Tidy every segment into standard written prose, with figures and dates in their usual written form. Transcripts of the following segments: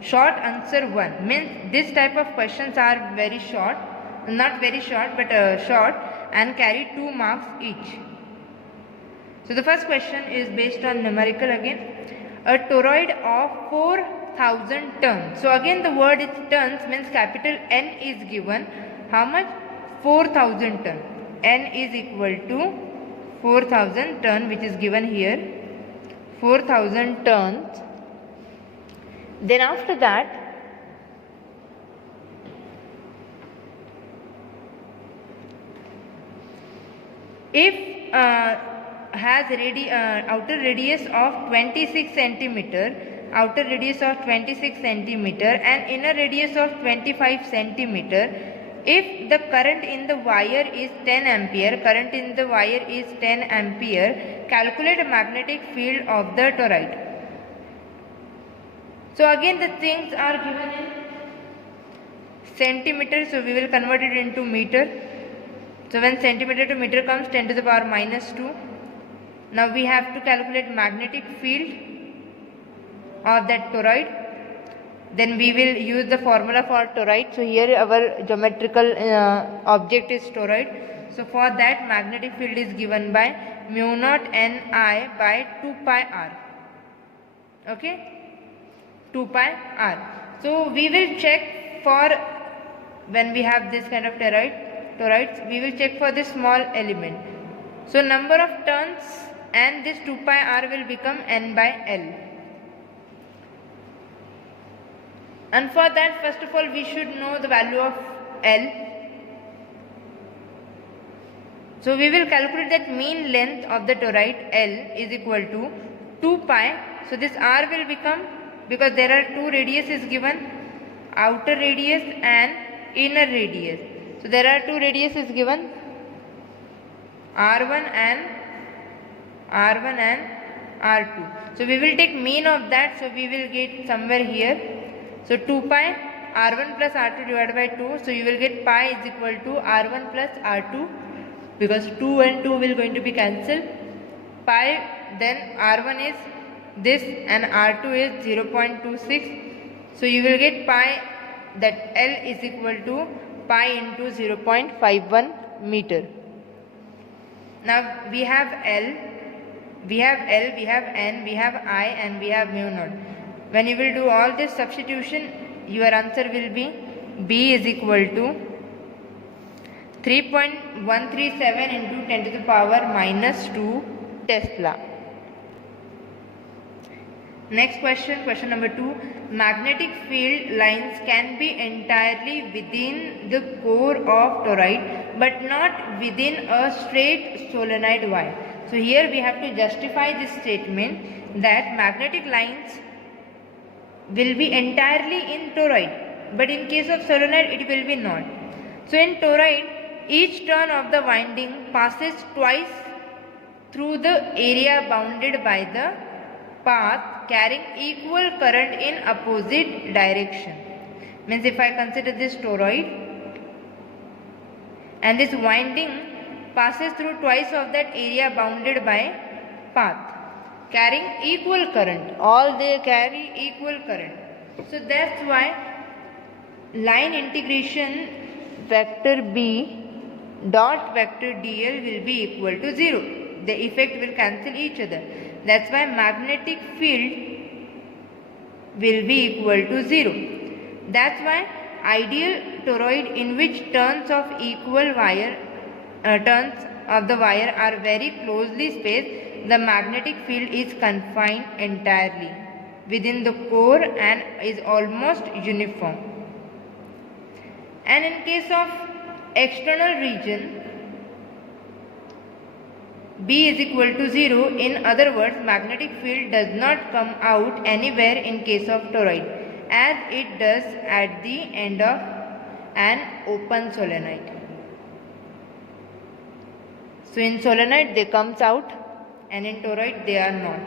Short answer 1 means this type of questions are very short, not very short but short, and carry 2 marks each. So the first question is based on numerical again. A toroid of 4000 tons. So again the word is tons, means capital N is given. How much? 4000 ton. N is equal to 4000 ton, which is given here. 4000 tons. Then after that, if has outer radius of 26 centimeter, outer radius of 26 centimeter and inner radius of 25 centimeter, if the current in the wire is 10 ampere, current in the wire is 10 ampere, calculate a magnetic field of the toroid. So again the things are given in centimeter, so we will convert it into meter. So when centimeter to meter comes, 10 to the power minus 2. Now we have to calculate magnetic field of that toroid. Then we will use the formula for toroid. So here our geometrical object is toroid. So for that magnetic field is given by mu naught Ni by 2 pi r. Okay, 2 pi r. So we will check for when we have this kind of toroids, we will check for this small element. So number of turns and this 2 pi r will become N by L. And for that, first of all, we should know the value of L. So we will calculate that mean length of the toroid L is equal to 2 pi. So this r will become, because there are two radiuses given, outer radius and inner radius. So there are two radiuses given, R1 and R2. So we will take mean of that. So we will get somewhere here. So 2 pi R1 plus R2 divided by 2. So you will get pi is equal to R1 plus R2, because 2 and 2 will going to be cancelled. Pi, then R1 is this and R2 is 0.26. So you will get pi, that L is equal to pi into 0.51 meter. Now we have L, we have N, we have I and we have mu naught. When you will do all this substitution, your answer will be B is equal to 3.137 into 10 to the power minus 2 Tesla. Next question, question number 2. Magnetic field lines can be entirely within the core of toroid but not within a straight solenoid wire. So here we have to justify this statement that magnetic lines will be entirely in toroid, but in case of solenoid it will be not. So in toroid, each turn of the winding passes twice through the area bounded by the path carrying equal current in opposite direction. Means if I consider this toroid and this winding passes through twice of that area bounded by path carrying equal current, all they carry equal current. So that's why line integration vector B dot vector dl will be equal to 0. The effect will cancel each other. That's why magnetic field will be equal to 0. That's why ideal toroid in which turns of equal wire turns of the wire are very closely spaced, the magnetic field is confined entirely within the core and is almost uniform. And in case of external region, B is equal to 0. In other words, magnetic field does not come out anywhere in case of toroid, as it does at the end of an open solenoid. So in solenoid they comes out and in toroid they are not.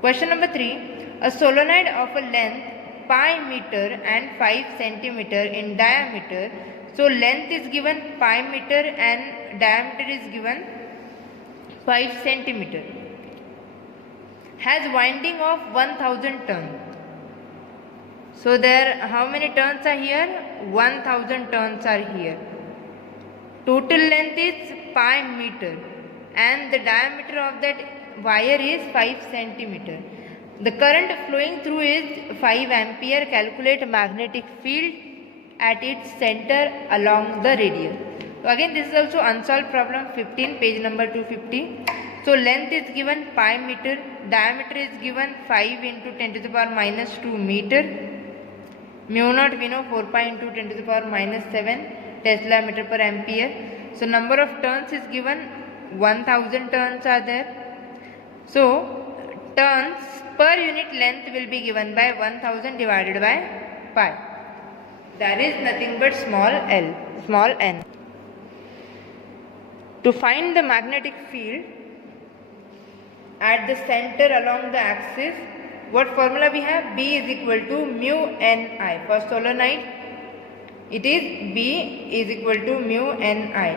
Question number 3. A solenoid of a length pi meter and 5 centimeter in diameter. So length is given pi meter and diameter is given 5 centimeter. Has winding of 1000 turns. So there, how many turns are here? 1000 turns are here. Total length is pi meter and the diameter of that wire is 5 centimeter. The current flowing through is 5 ampere. Calculate magnetic field at its center along the radius. So again, this is also unsolved problem 15, page number 250. So length is given pi meter, diameter is given 5 into 10 to the power minus 2 meter. Mu naught we know 4 pi into 10 to the power minus 7 Tesla meter per ampere. So number of turns is given, 1000 turns are there. So turns per unit length will be given by 1000 divided by pi. That is nothing but small n. To find the magnetic field at the center along the axis, what formula we have? B is equal to mu Ni. For solenoid, it is B is equal to mu Ni.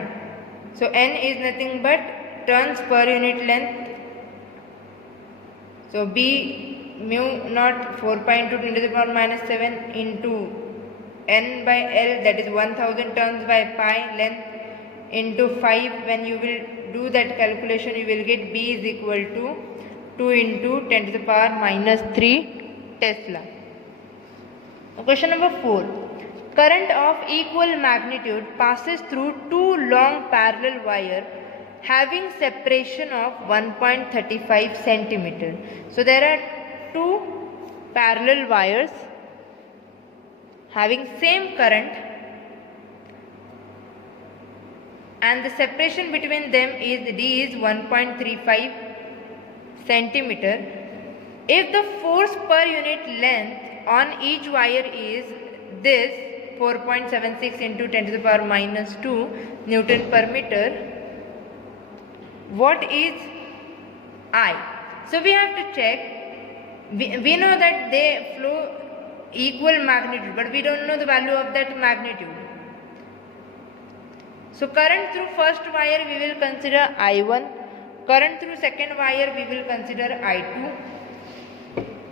So N is nothing but turns per unit length. So B mu naught 4 pi into 10 to the power minus 7 into N by L, that is 1000 turns by pi length into 5. When you will do that calculation, you will get B is equal to 2 into 10 to the power minus 3 Tesla. Question number 4. Current of equal magnitude passes through two long parallel wires having separation of 1.35 centimeter. So there are two parallel wires having same current and the separation between them is D is 1.35 centimeter. If the force per unit length on each wire is this 4.76 into 10 to the power minus 2 Newton per meter, what is I? So we have to check. We know that they flow equal magnitude, but we don't know the value of that magnitude. So current through first wire we will consider I1, current through second wire we will consider I2.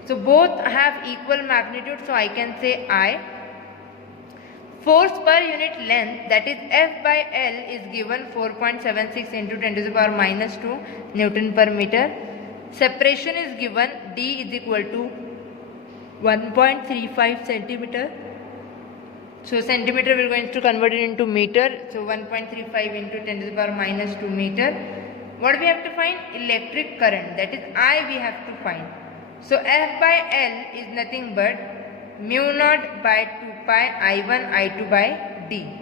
So both have equal magnitude, so I can say I. Force per unit length, that is F by L, is given 4.76 into 10 to the power minus 2 Newton per meter. Separation is given, D is equal to 1.35 centimeter. So centimeter we are going to convert it into meter. So 1.35 into 10 to the power minus 2 meter. What we have to find? Electric current, that is I we have to find. So F by L is nothing but mu naught by 2 pi I1 I2 by D.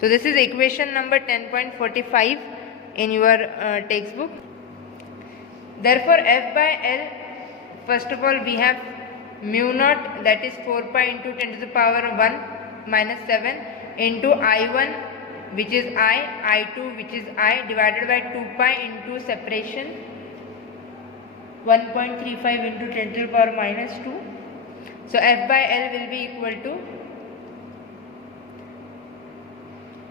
So this is equation number 10.45 in your textbook. Therefore F by L, first of all we have mu naught, that is 4 pi into 10 to the power 1 minus 7 into I1 which is I, I2 which is I, divided by 2 pi into separation 1.35 into 10 to the power minus 2. So F by L will be equal to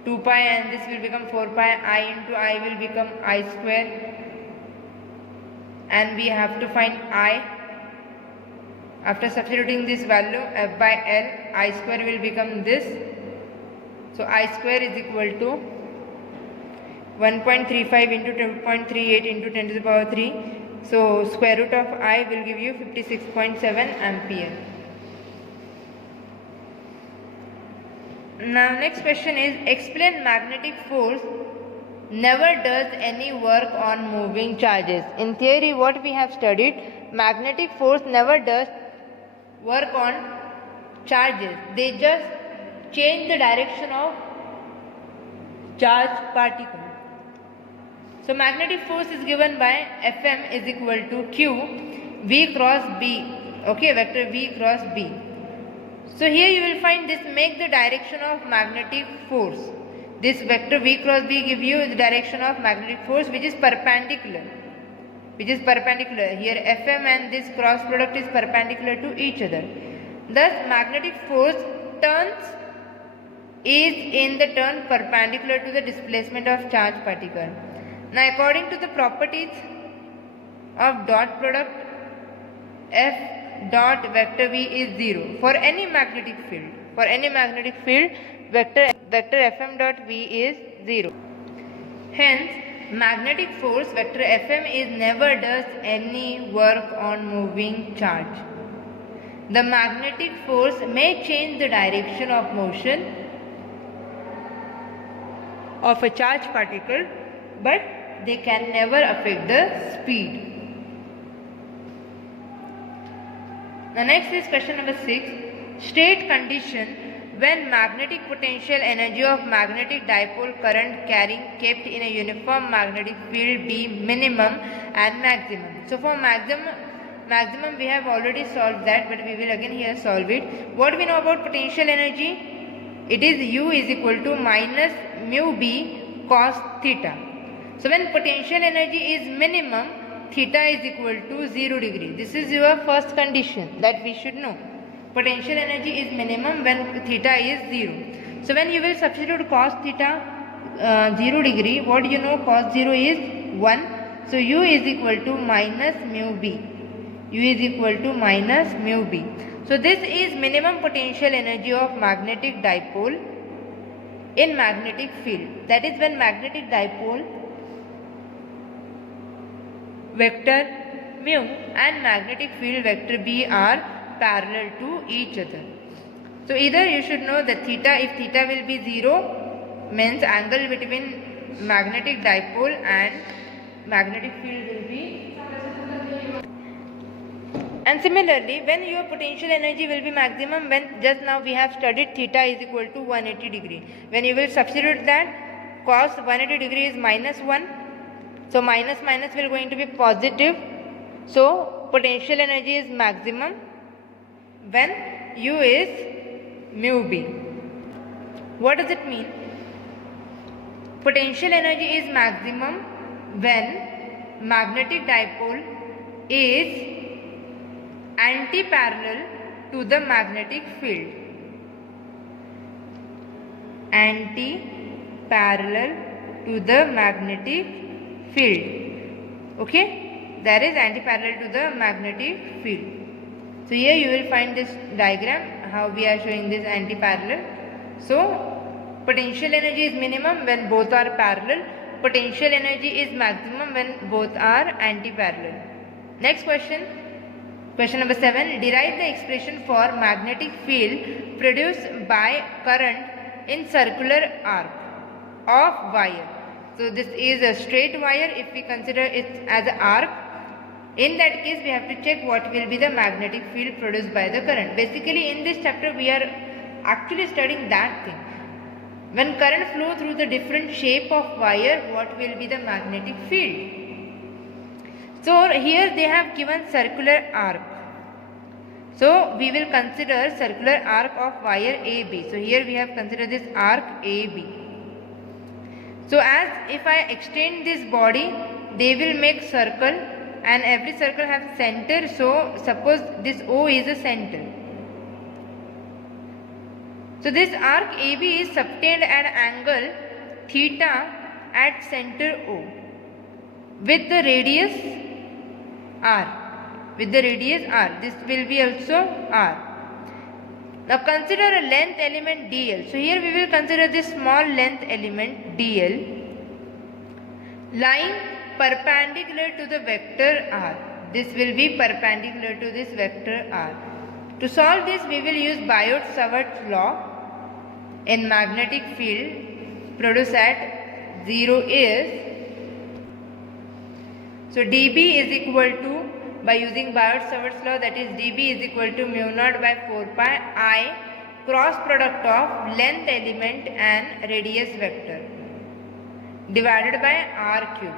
2 pi and this will become 4 pi. I into I will become I square and we have to find I. After substituting this value F by L, I square will become this. So I square is equal to 1.35 into 2.38 into 10 to the power 3. So square root of I will give you 56.7 ampere. Now next question is, explain magnetic force never does any work on moving charges. In theory what we have studied, magnetic force never does work on charges. They just change the direction of charged particle. So magnetic force is given by Fm is equal to Q V cross B. Okay, vector V cross B. So here you will find this make the direction of magnetic force. This vector V cross B give you the direction of magnetic force which is perpendicular. Here Fm and this cross product is perpendicular to each other. Thus magnetic force turns is in the turn perpendicular to the displacement of charged particle. Now according to the properties of dot product, F dot vector v is 0 for any magnetic field. For any magnetic field, vector Fm dot v is 0. Hence, magnetic force vector Fm is never does any work on moving charge. The magnetic force may change the direction of motion of a charged particle, but they can never affect the speed. The next is question number 6. State condition when magnetic potential energy of magnetic dipole current carrying kept in a uniform magnetic field be minimum and maximum. So for maximum we have already solved that, but we will again here solve it. What we know about potential energy? It is U is equal to minus mu b cos theta. So when potential energy is minimum, theta is equal to 0 degree. This is your first condition that we should know. Potential energy is minimum when theta is 0. So when you will substitute cos theta 0 degree, what you know, cos 0 is 1. So U is equal to minus mu b. U is equal to minus mu b. So this is minimum potential energy of magnetic dipole in magnetic field. That is when magnetic dipole vector mu and magnetic field vector b are parallel to each other. So either you should know that theta, if theta will be 0, means angle between magnetic dipole and magnetic field will be. And similarly, when your potential energy will be maximum, when just now we have studied theta is equal to 180 degree. When you will substitute that, cos 180 degree is minus 1. So minus minus will going to be positive. So potential energy is maximum when U is mu b. What does it mean? Potential energy is maximum when magnetic dipole is anti-parallel to the magnetic field. Anti-parallel to the magnetic field. Okay? That is anti-parallel to the magnetic field. So here you will find this diagram, how we are showing this anti-parallel. So potential energy is minimum when both are parallel. Potential energy is maximum when both are anti-parallel. Next question. Question number 7. Derive the expression for magnetic field produced by current in circular arc of wire. So this is a straight wire. If we consider it as an arc, in that case we have to check what will be the magnetic field produced by the current. Basically in this chapter we are actually studying that thing. When current flow through the different shape of wire, what will be the magnetic field? So here they have given circular arc. So we will consider circular arc of wire AB. So here we have considered this arc AB. So as if I extend this body, they will make circle and every circle has center. So suppose this O is a center. So this arc AB is subtend at angle theta at center O with the radius R. With the radius R. This will be also R. Now consider a length element dl. So here we will consider this small length element dl lying perpendicular to the vector R. This will be perpendicular to this vector R. To solve this we will use Biot-Savart law. In magnetic field produced at 0 is, so dB is equal to, by using Biot-Savart's law, that is dB is equal to mu naught by 4 pi I cross product of length element and radius vector divided by R cube.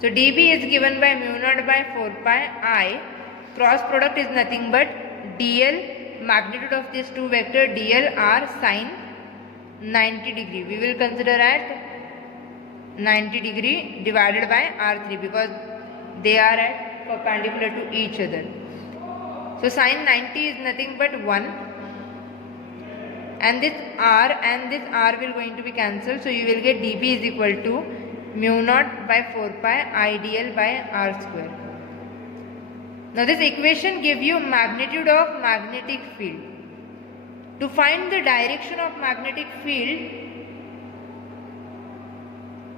So dB is given by mu naught by 4 pi I, cross product is nothing but dl, magnitude of these two vector dl r sine 90 degree. We will consider at 90 degree divided by R3 because they are at perpendicular to each other. So sine 90 is nothing but 1 and this R will going to be cancelled. So you will get dB is equal to mu naught by 4 pi I dl by R square. Now this equation gives you magnitude of magnetic field. To find the direction of magnetic field,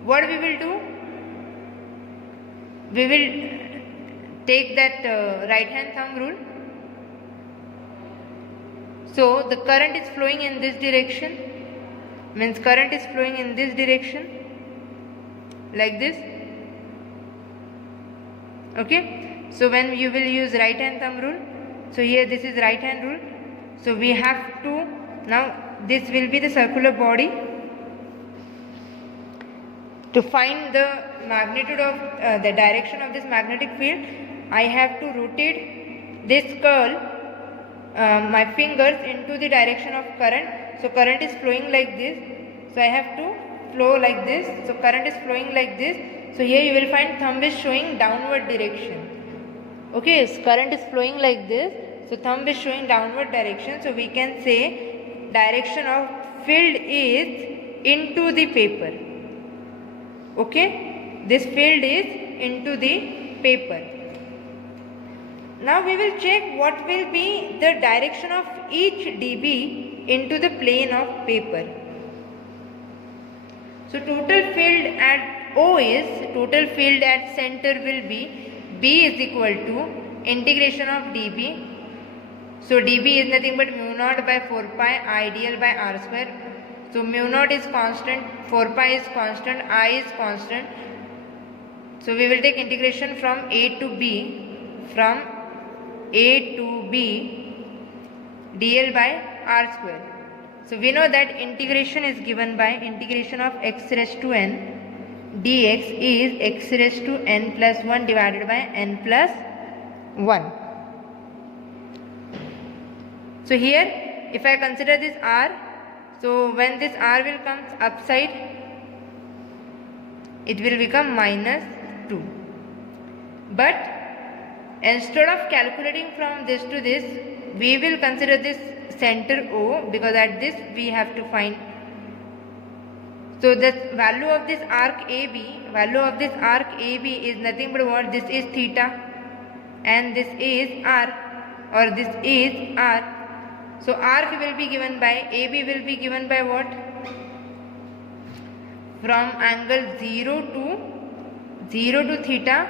what we will do? We will take that right hand thumb rule. So the current is flowing in this direction, means current is flowing in this direction, like this. Okay, so when you will use right hand thumb rule, so here this is right hand rule, so we have to, now this will be the circular body. To find the magnitude of the direction of this magnetic field, I have to rotate this curl, my fingers, into the direction of current. So current is flowing like this, so I have to flow like this. So current is flowing like this. So here you will find thumb is showing downward direction. Okay, so current is flowing like this, so thumb is showing downward direction. So we can say direction of field is into the paper. Okay, this field is into the paper. Now we will check what will be the direction of each dB into the plane of paper. So total field at O is, total field at center will be B is equal to integration of dB. So dB is nothing but mu naught by 4 pi I dl by r square. So mu naught is constant, 4 pi is constant, I is constant. So we will take integration from A to B, from A to B dl by r square. So we know that integration is given by integration of x raised to n dx is x raised to n plus 1 divided by n plus 1. So here if I consider this r, so when this r will come upside, it will become minus 2. But instead of calculating from this to this, we will consider this center O, because at this we have to find. So the value of this arc AB, is nothing but what? This is theta and this is r, or this is r. So arc will be given by, AB will be given by what? From angle 0 to theta,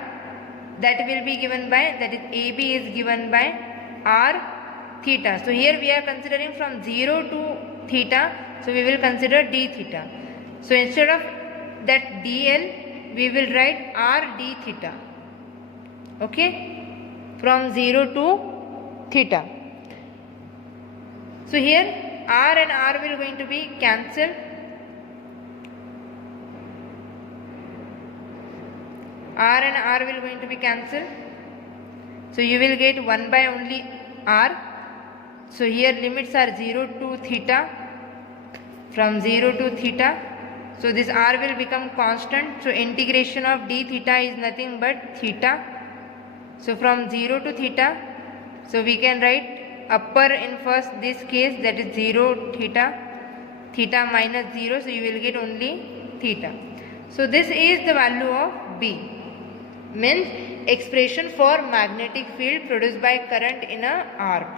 that will be given by, that is AB is given by r theta. So here we are considering from 0 to theta, so we will consider d theta. So instead of that dl, we will write r d theta. Okay, from 0 to theta. So here r and r will going to be cancelled. R and r will going to be cancelled. So you will get 1 by only r. So here limits are 0 to theta, from 0 to theta. So this r will become constant. So integration of d theta is nothing but theta. So from 0 to theta, so we can write upper in first this case, that is 0 theta, theta minus 0, so you will get only theta. So this is the value of B, means expression for magnetic field produced by current in a arc.